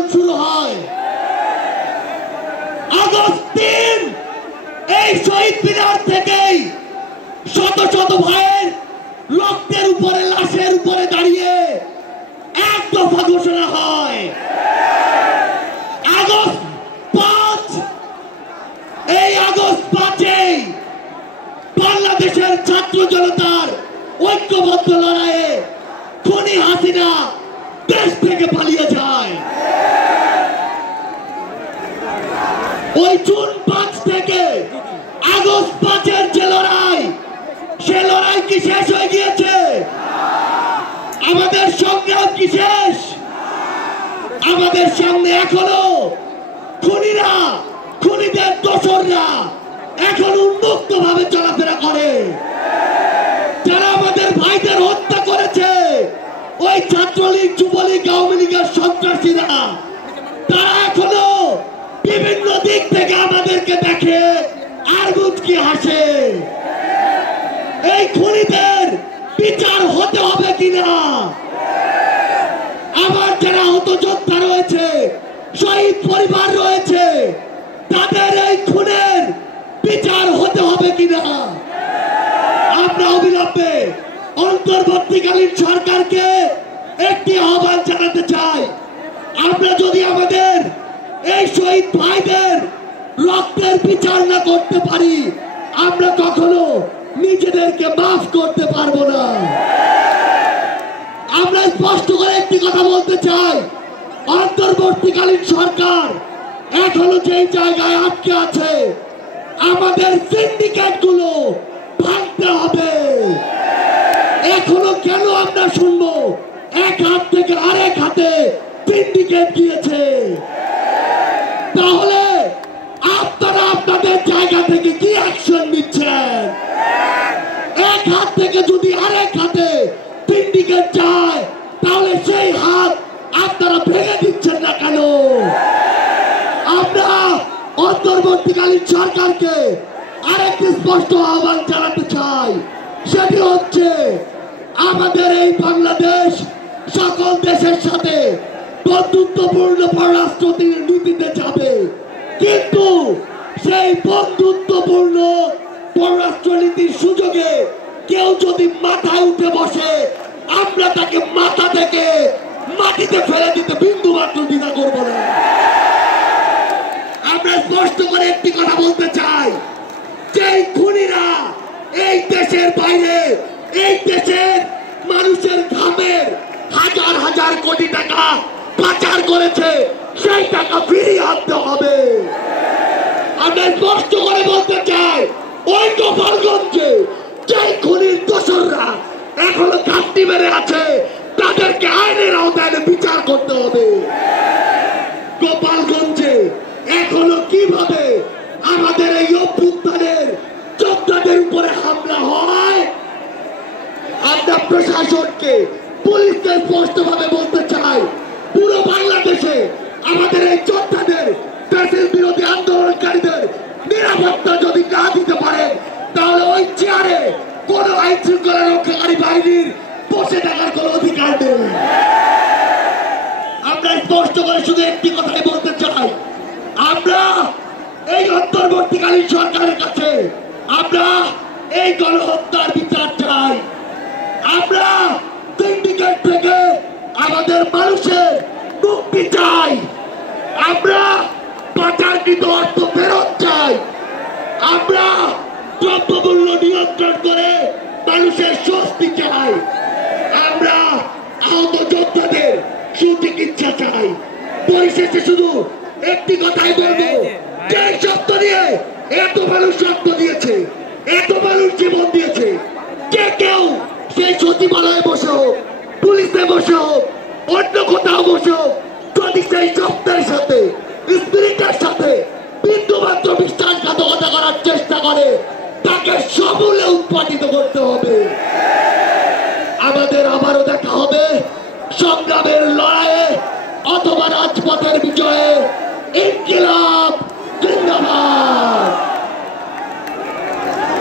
আন্দোলন শুরু হয়। আগস্ট 3 এই শহীদ মিনার থেকেই শত শত ভাইয়ের রক্তের উপরে, লাশের উপরে দাঁড়িয়ে এক দফা ঘোষণা হয়। আগস্ট 5, এই আগস্ট 5 বাংলাদেশের ছাত্র জনতার ঐক্যবদ্ধ লড়াইয়ে খুনি হাসিনা দেশ থেকে পালিয়ে যায়। ওই জুন 5 থেকে আগস্ট 5 যে লড়াই, সে লড়াই কি শেষ হয়ে গিয়েছে? আমাদের সংগ্রাম কি শেষ? আমাদের সামনে এখনো খুনিরা, খুনিদের দোসররা এখন উন্মুক্ত ভাবে চলাফেরা করে। যারা আমাদের ভাইদের হত্যা করেছে, ওই ছাত্রলীগ, যুবলীগ, আওয়ামী লীগের সন্ত্রাসীরা, তারা এখনো বিভিন্ন দিক থেকে আমাদেরকে দেখে আর মুচকি হাসে। এই খুনিদের বিচার হতে হবে কিনা? আবার যারা হত যোদ্ধা রয়েছে, শহীদ পরিবার রয়েছে, তাদের এই খুনের বিচার হতে হবে কিনা? আমরা অবিলম্বে অন্তর্বর্তীকালীন সরকারকে একটি আহ্বান জানাতে চাই। আমরা যদি আমাদের এই শহীদ ভাইদের রক্তের বিচার না করতে পারি, আমরা কখনো নিজেদেরকে মাফ করতে পারবো না। আমরা স্পষ্ট করে একটি কথা বলতে চাই, অন্তর্বর্তীকালীন সরকার এখনো যেই জায়গায় আটকে আছে, আমাদের সিন্ডিকেট গুলো ভাঙতে হবে। এখনো কেন আমরা শুনবো এক হাত থেকে আরেক হাতে সিন্ডিকেট গিয়েছে? তাহলে আপনারা আপনাদের জায়গা থেকে কি অ্যাকশন নিচ্ছেন? এক হাত থেকে যদি আরেক হাতে সিন্ডিকেট যায়, তাহলে সেই হাত আপনারা ভেঙে দিচ্ছেন না কেন? আমরা অন্তর্বর্তীকালীন সরকারকে আরেকটি স্পষ্ট আহ্বান জানাতে চাই। সেটি হচ্ছে, আমাদের এই বাংলাদেশ সকল দেশের সাথে বন্ধুত্বপূর্ণ পররাষ্ট্র নীতিতে যাবে, কিন্তু সেই বন্ধুত্বপূর্ণ পররাষ্ট্র নীতির সুযোগে কেউ যদি মাথায় উঠে বসে, আমরা তাকে মাথা থেকে মাটিতে ফেলে দিতে বিন্দু মাত্র দ্বিধা করব না। আমরা স্পষ্ট করে একটি কথা বলতে চাই, যে খুনিরা এই দেশের বাইরে, এই দেশের মানুষের ঘামের হাজার হাজার কোটি টাকা পাচার করেছে, সেই টাকা ফিরিয়ে আনতে হবে। আমরা স্পষ্ট করে বলতে চাই, ওই গোপালগঞ্জে যে খুনির দোসররা এখনো ঘাপটি মেরে আছে, তাদেরকে আইনের আওতায় বিচার করতে হবে। গোপালগঞ্জে এখনো কিভাবে আমাদের এই অভ্যুত্থানের যোদ্ধাদের উপরে হামলা হয়, আমরা প্রশাসনকে, পুলিশকে স্পষ্ট ভাবে বলতে চাই, পুরো বাংলাদেশে আমাদের এই যোদ্ধাদের, দেশের বিরোধী আন্দোলনকারীদের নিরাপত্তা যদি না দিতে পারেন, তাহলে ওই চেয়ারে কোন আইন শৃঙ্খলা রক্ষাকারী বাহিনীর বসে থাকার কোন অধিকার নেই। আমরা স্পষ্ট করে শুধু একটি কথাই বলতে চাই, আমরা এই অন্তর্বর্তীকালীন সরকারের কাছে আমরা এই গণহত্যার বিচার চাই। আমরা সিন্ডিকেট থেকে আমাদের মানুষের মুক্তি চাই। আমরা পাচারকৃত অর্থ ফেরত চাই। আমরা দ্রব্যমূল্য নিয়ন্ত্রণ করে মানুষের স্বস্তি চাই। আমরা আহত যোদ্ধাদের সুচিকিৎসা চাই। পরিশেষে শুধু একটি কথাই বলবো, যে শব্দ নিয়ে এত মানুষ রক্ত দিয়েছে, এত মানুষ জীবন দিয়েছে, যে কেউ সেই সচিবালয়ে বসে হোক, পুলিশে বসে হোক, অন্য কোথাও বসে হোক, যদি সেই শব্দের সাথে, স্পিরিটের সাথে বিন্দুমাত্র বিশ্বাসঘাতকতা করার চেষ্টা করে, তাকে সমূলে উৎপাদিত করতে হবে। আমাদের আবারও দেখা হবে সংগ্রামের লড়াইয়ে অথবা রাজপথের বিজয়ে। ইনকিলাব জিন্দাবাদ।